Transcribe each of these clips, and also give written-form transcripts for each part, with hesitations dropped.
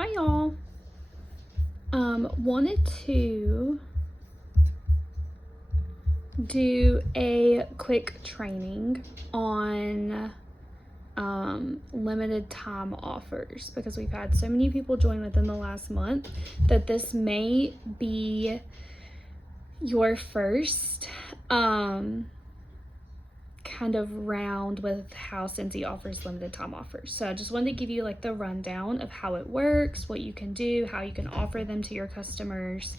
Hi y'all. Wanted to do a quick training on limited time offers because we've had so many people join within the last month that this may be your first kind of round with how Cincy offers limited time offers. So I just wanted to give you like the rundown of how it works, what you can do, how you can offer them to your customers,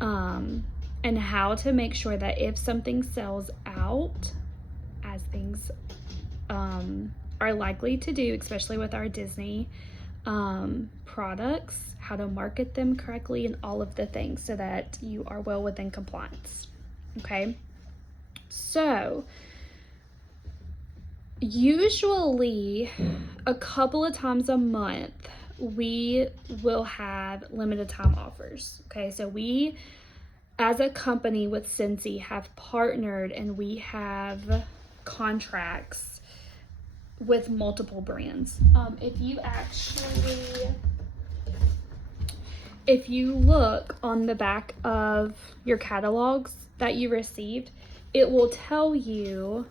and how to make sure that if something sells out, as things are likely to do, especially with our Disney products, how to market them correctly and all of the things so that you are well within compliance. Okay, so usually a couple of times a month we will have limited time offers. Okay, so we as a company with Cincy have partnered and we have contracts with multiple brands. If you look on the back of your catalogs that you received, it will tell you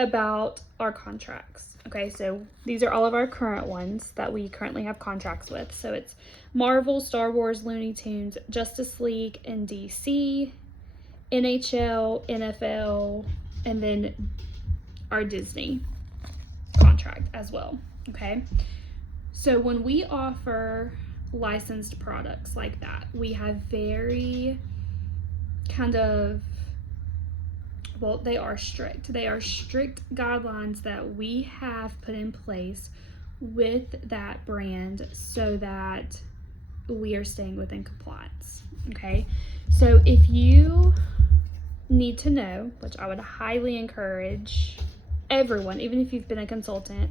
about our contracts. Okay, so these are all of our current ones that we currently have contracts with. So it's Marvel, Star Wars, Looney Tunes, Justice League, and DC, NHL, NFL, and then our Disney contract as well. Okay, so when we offer licensed products like that, we have very kind of, well, they are strict. They are strict guidelines that we have put in place with that brand so that we are staying within compliance. Okay, so if you need to know, which I would highly encourage everyone, even if you've been a consultant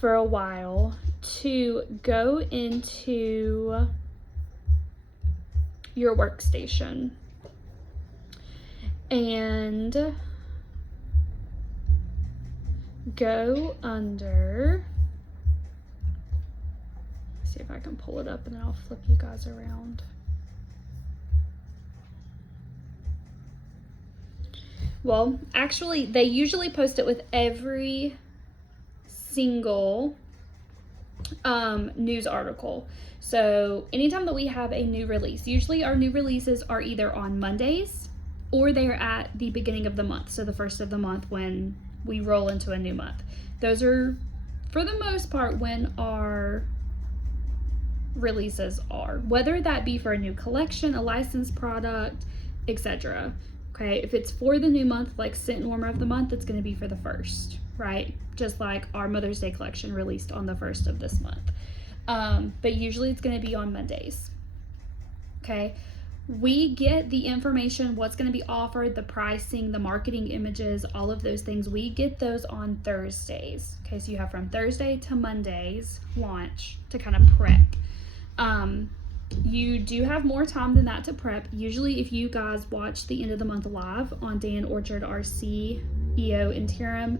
for a while, to go into your workstation and go under, see if I can pull it up and then I'll flip you guys around. Well, actually, they usually post it with every single news article. So anytime that we have a new release, usually our new releases are either on Mondays or they are at the beginning of the month. So the first of the month when we roll into a new month. Those are, for the most part, when our releases are, whether that be for a new collection, a licensed product, etc. Okay, if it's for the new month, like Scent Warmer of the Month, it's going to be for the first, right? Just like our Mother's Day collection released on the 1st of this month. But usually it's going to be on Mondays. Okay, we get the information, what's going to be offered, the pricing, the marketing images, all of those things. We get those on Thursdays. Okay, so you have from Thursday to Monday's launch to kind of prep. You do have more time than that to prep. Usually if you guys watch the end of the month live on Dan Orchard, our CEO interim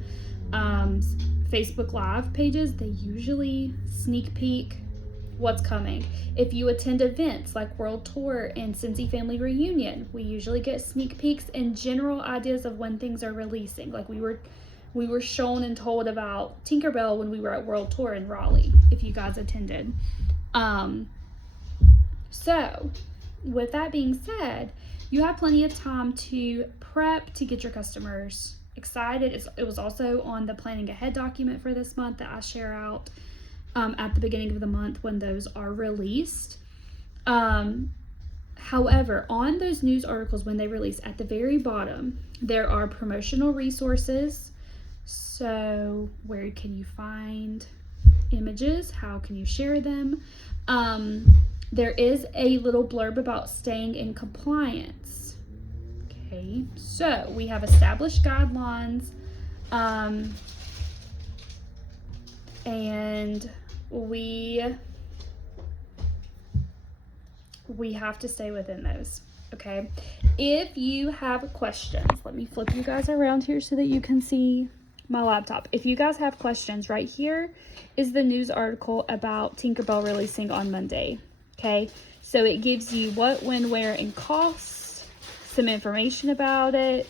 Facebook live pages, they usually sneak peek what's coming. If you attend events like World Tour and Cincy Family Reunion, we usually get sneak peeks and general ideas of when things are releasing. Like we were shown and told about Tinkerbell when we were at World Tour in Raleigh, if you guys attended. So with that being said, you have plenty of time to prep to get your customers excited. It was also on the planning ahead document for this month that I share out at the beginning of the month when those are released. However, on those news articles when they release, at the very bottom there are promotional resources. So where can you find images? How can you share them? There is a little blurb about staying in compliance. Okay, so we have established guidelines, and we have to stay within those. Okay, if you have questions, let me flip you guys around here so that you can see my laptop. If you guys have questions, right here is the news article about Tinkerbell releasing on Monday. Okay, so it gives you what, when, where, and cost, some information about it,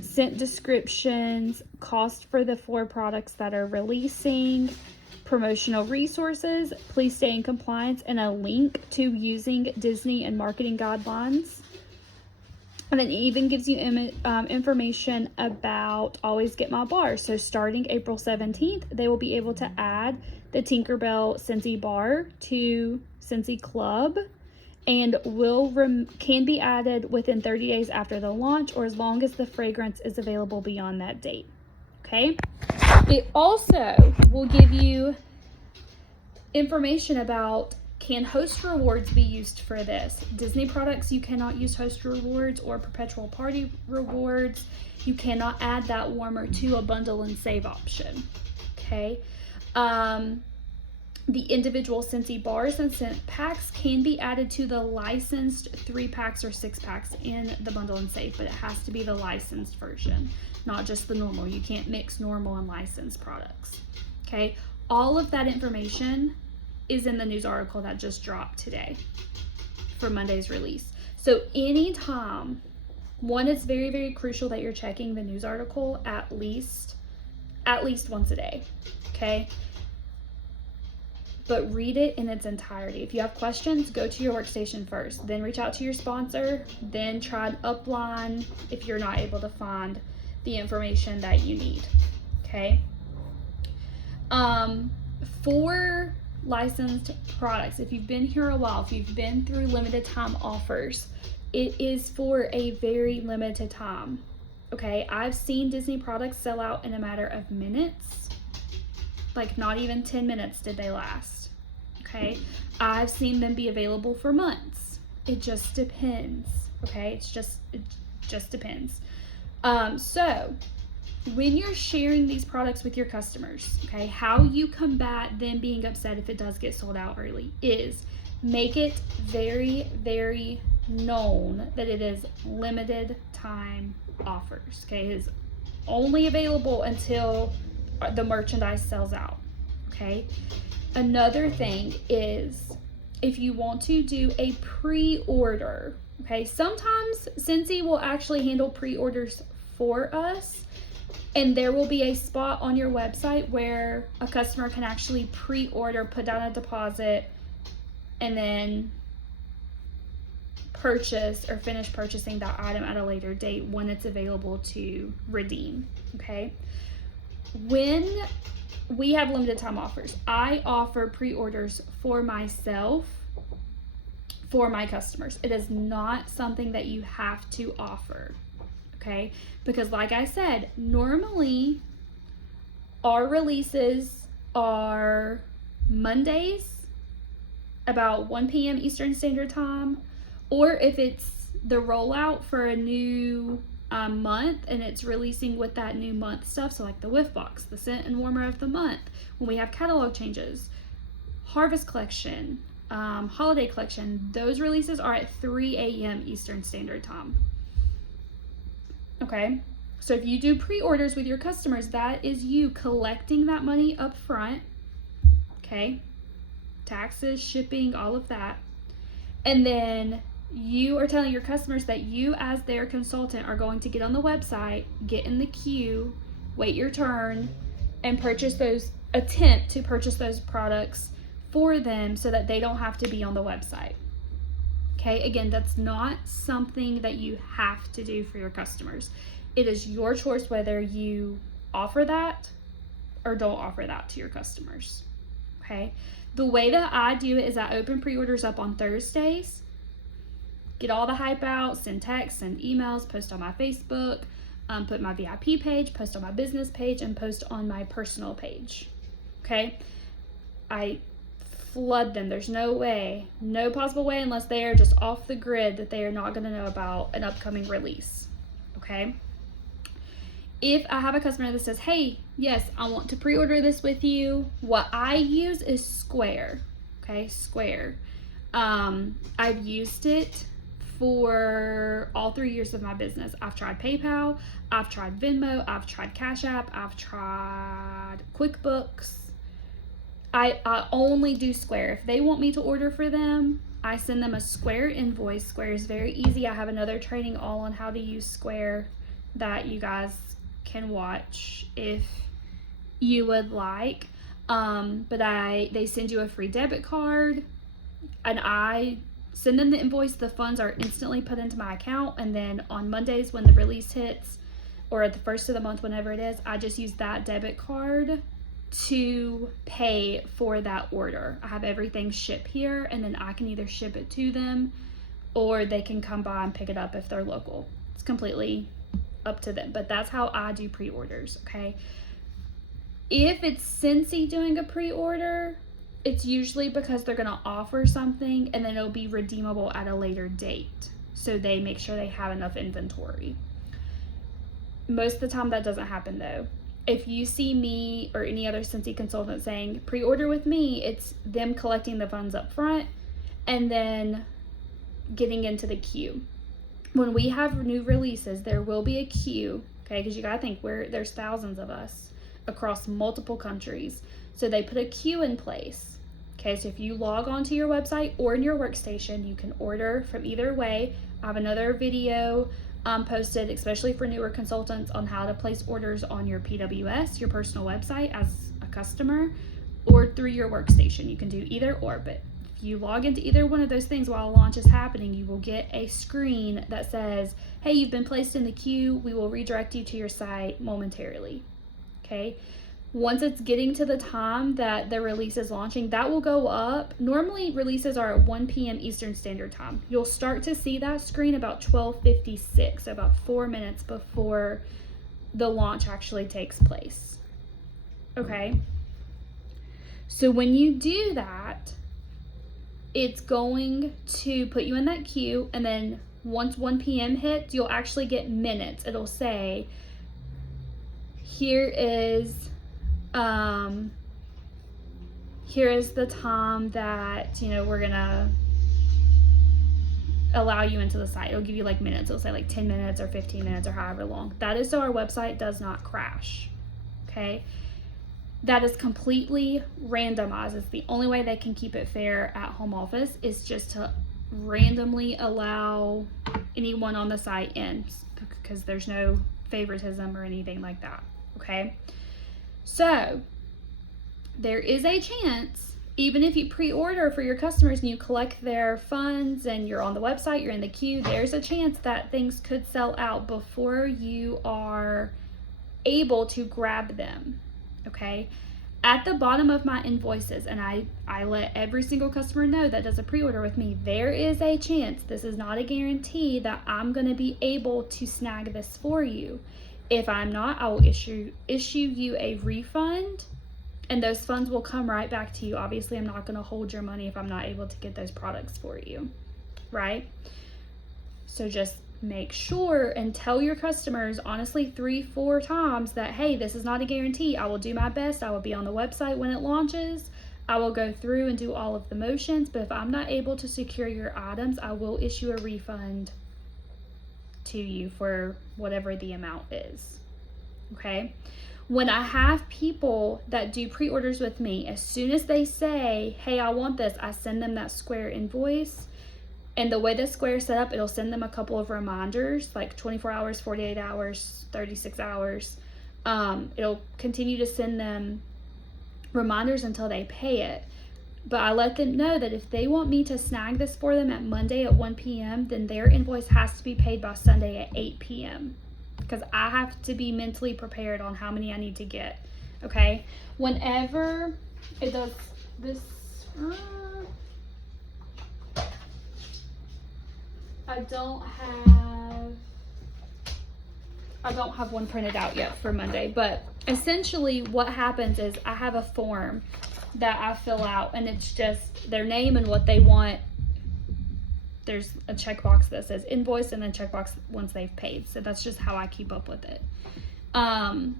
scent descriptions, cost for the 4 products that are releasing, promotional resources, please stay in compliance, and a link to using Disney and marketing guidelines. And then it even gives you information about Always Get My Bar. So starting April 17th, they will be able to add the Tinkerbell Scentsy Bar to Scentsy Club, and can be added within 30 days after the launch, or as long as the fragrance is available beyond that date. Okay. It also will give you information about, can host rewards be used for this? Disney products, you cannot use host rewards or perpetual party rewards. You cannot add that warmer to a bundle and save option. Okay. The individual Scentsy bars and scent packs can be added to the licensed 3-packs or 6-packs in the bundle and save, but it has to be the licensed version, not just the normal. You can't mix normal and licensed products. Okay. All of that information is in the news article that just dropped today for Monday's release. So anytime, one, it's very, very crucial that you're checking the news article at least once a day. Okay. But read it in its entirety. If you have questions, go to your workstation first, then reach out to your sponsor, then try an upline if you're not able to find the information that you need. Okay. For licensed products, if you've been here a while, if you've been through limited time offers, it is for a very limited time. Okay. I've seen Disney products sell out in a matter of minutes. Like not even 10 minutes did they last. Okay. I've seen them be available for months. It just depends. Okay. It just depends. So when you're sharing these products with your customers, okay, how you combat them being upset if it does get sold out early is make it very, very known that it is limited time offers. Okay. It is only available until the merchandise sells out. Okay. Another thing is if you want to do a pre-order, okay, sometimes Scentsy will actually handle pre-orders for us, and there will be a spot on your website where a customer can actually pre-order, put down a deposit, and then purchase or finish purchasing that item at a later date when it's available to redeem. Okay. When we have limited time offers, I offer pre-orders for myself, for my customers. It is not something that you have to offer. Okay. Because like I said, normally our releases are Mondays about 1 p.m. Eastern Standard Time, or if it's the rollout for a new month and it's releasing with that new month stuff, so like the whiff box, the scent and warmer of the month, when we have catalog changes, harvest collection, holiday collection, those releases are at 3 a.m. Eastern Standard Time. Okay, so if you do pre-orders with your customers, that is you collecting that money up front. Okay, taxes, shipping, all of that, and then you are telling your customers that you as their consultant are going to get on the website, get in the queue, wait your turn, and attempt to purchase those products for them so that they don't have to be on the website. Okay, again, that's not something that you have to do for your customers. It is your choice whether you offer that or don't offer that to your customers. Okay, the way that I do it is I open pre-orders up on Thursdays, get all the hype out, send texts, send emails, post on my Facebook, put my VIP page, post on my business page, and post on my personal page. Okay, I flood them. There's no possible way unless they are just off the grid that they are not going to know about an upcoming release. Okay, if I have a customer that says, hey, yes, I want to pre-order this with you, what I use is Square. Okay, Square. I've used it for all 3 years of my business. I've tried PayPal, I've tried Venmo, I've tried Cash App, I've tried QuickBooks. I only do Square. If they want me to order for them, I send them a Square invoice. Square is very easy. I have another training all on how to use Square that you guys can watch if you would like. But they send you a free debit card, and I send them the invoice. The funds are instantly put into my account, and then on Mondays when the release hits, or at the first of the month, whenever it is, I just use that debit card to pay for that order. I have everything shipped here, and then I can either ship it to them or they can come by and pick it up if they're local. It's completely up to them, but that's how I do pre-orders. Okay, if it's Scentsy doing a pre-order, it's usually because they're going to offer something and then it'll be redeemable at a later date, so they make sure they have enough inventory. Most of the time that doesn't happen though. If you see me or any other Scentsy consultant saying pre-order with me, it's them collecting the funds up front and then getting into the queue. When we have new releases, there will be a queue, okay? Because you gotta think, there's thousands of us across multiple countries. So they put a queue in place. Okay, so if you log onto your website or in your workstation, you can order from either way. I have another video posted, especially for newer consultants, on how to place orders on your PWS, your personal website as a customer, or through your workstation. You can do either or, but if you log into either one of those things while a launch is happening, you will get a screen that says, hey, you've been placed in the queue. We will redirect you to your site momentarily. Okay. Once it's getting to the time that the release is launching, that will go up. Normally releases are at 1 p.m. Eastern Standard Time. You'll start to see that screen about 12:56, about 4 minutes before the launch actually takes place. Okay. So when you do that, it's going to put you in that queue, and then once 1 p.m. hits, you'll actually get minutes. It'll say, here is the time that, we're gonna allow you into the site. It'll give you like minutes. It'll say like 10 minutes or 15 minutes or however long. That is so our website does not crash. Okay. That is completely randomized. It's the only way they can keep it fair at home office, is just to randomly allow anyone on the site in, because there's no favoritism or anything like that. Okay. So there is a chance, even if you pre-order for your customers and you collect their funds and you're on the website, you're in the queue, there's a chance that things could sell out before you are able to grab them. Okay. At the bottom of my invoices, and I let every single customer know that does a pre-order with me, there is a chance, this is not a guarantee, that I'm going to be able to snag this for you. If I'm not, I will issue you a refund, and those funds will come right back to you. Obviously, I'm not going to hold your money if I'm not able to get those products for you, right? So just make sure and tell your customers, honestly, 3-4 times, that, hey, this is not a guarantee. I will do my best. I will be on the website when it launches. I will go through and do all of the motions, but if I'm not able to secure your items, I will issue a refund to you for whatever the amount is. Okay. When I have people that do pre-orders with me, as soon as they say, hey, I want this, I send them that Square invoice. And the way the Square is set up, it'll send them a couple of reminders, like 24 hours, 48 hours, 36 hours. It'll continue to send them reminders until they pay it. But I let them know that if they want me to snag this for them at Monday at 1 p.m., then their invoice has to be paid by Sunday at 8 p.m. because I have to be mentally prepared on how many I need to get. Okay? Whenever it does this, I don't have one printed out yet for Monday, but essentially what happens is I have a form that I fill out, and it's just their name and what they want. There's a checkbox that says invoice, and then checkbox once they've paid. So that's just how I keep up with it. I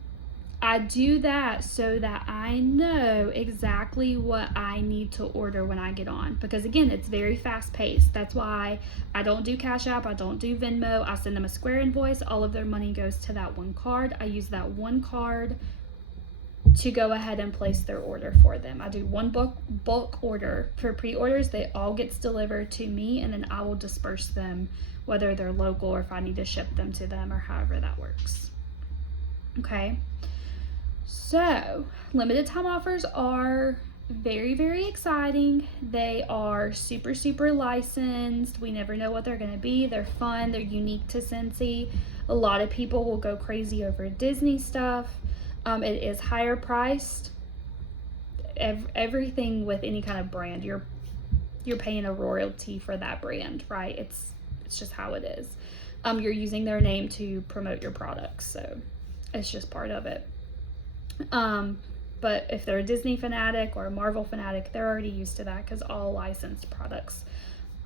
I do that so that I know exactly what I need to order when I get on, because again, it's very fast paced. That's why I don't do Cash App, I don't do Venmo. I send them a Square invoice. All of their money goes to that one card. I use that one card to go ahead and place their order for them. I do one bulk order. For pre-orders, they all gets delivered to me, and then I will disperse them, whether they're local or if I need to ship them to them, or however that works. Okay. So, limited time offers are very, very exciting. They are super, super licensed. We never know what they're going to be. They're fun. They're unique to Scentsy. A lot of people will go crazy over Disney stuff. It is higher priced. Everything with any kind of brand, you're paying a royalty for that brand, right? It's just how it is. You're using their name to promote your products, so it's just part of it. But if they're a Disney fanatic or a Marvel fanatic, they're already used to that, because all licensed products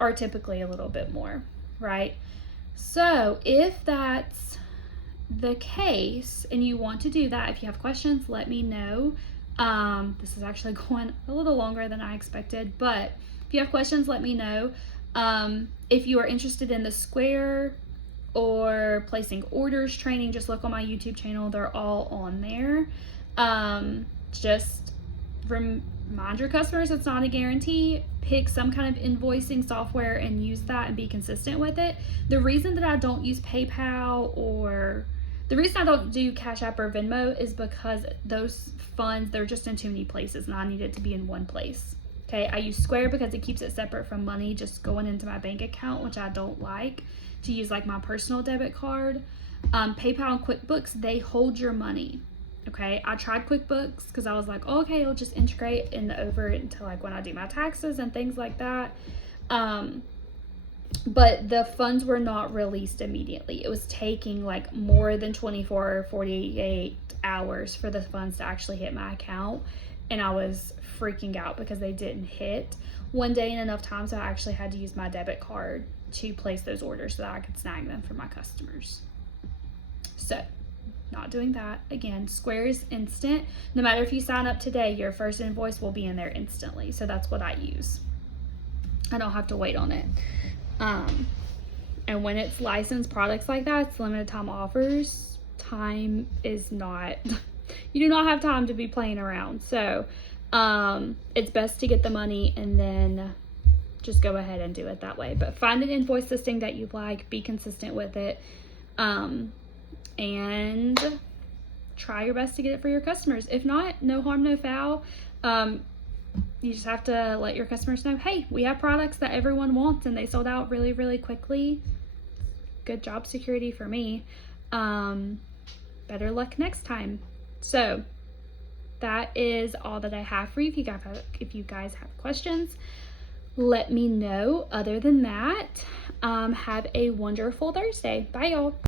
are typically a little bit more, right? So if that's the case and you want to do that, if you have questions, let me know. This is actually going a little longer than I expected, but if you have questions, let me know. If you are interested in the Square or placing orders training, just look on my YouTube channel. They're all on there. Just remind your customers it's not a guarantee. Pick some kind of invoicing software and use that and be consistent with it. The reason that I don't use PayPal, or the reason I don't do Cash App or Venmo, is because those funds, they're just in too many places and I need it to be in one place. Okay, I use Square because it keeps it separate from money just going into my bank account, which I don't like to use like my personal debit card. PayPal and QuickBooks, they hold your money. Okay, I tried QuickBooks because I was like, oh, okay, it'll just integrate over into like when I do my taxes and things like that. But the funds were not released immediately. It was taking like more than 24 or 48 hours for the funds to actually hit my account. And I was freaking out because they didn't hit one day in enough time. So I actually had to use my debit card to place those orders so that I could snag them for my customers. So, not doing that. Again, Square is instant. No matter if you sign up today, your first invoice will be in there instantly. So that's what I use. I don't have to wait on it. And when it's licensed products like that, it's limited time offers. Time is not, you do not have time to be playing around. So it's best to get the money and then just go ahead and do it that way. But find an invoice listing that you like, be consistent with it, and try your best to get it for your customers. If not, no harm, no foul. You just have to let your customers know, hey, we have products that everyone wants and they sold out really, really quickly. Good job security for me. Better luck next time. So that is all that I have for you. If you guys have questions, let me know. Other than that, have a wonderful Thursday. Bye, y'all.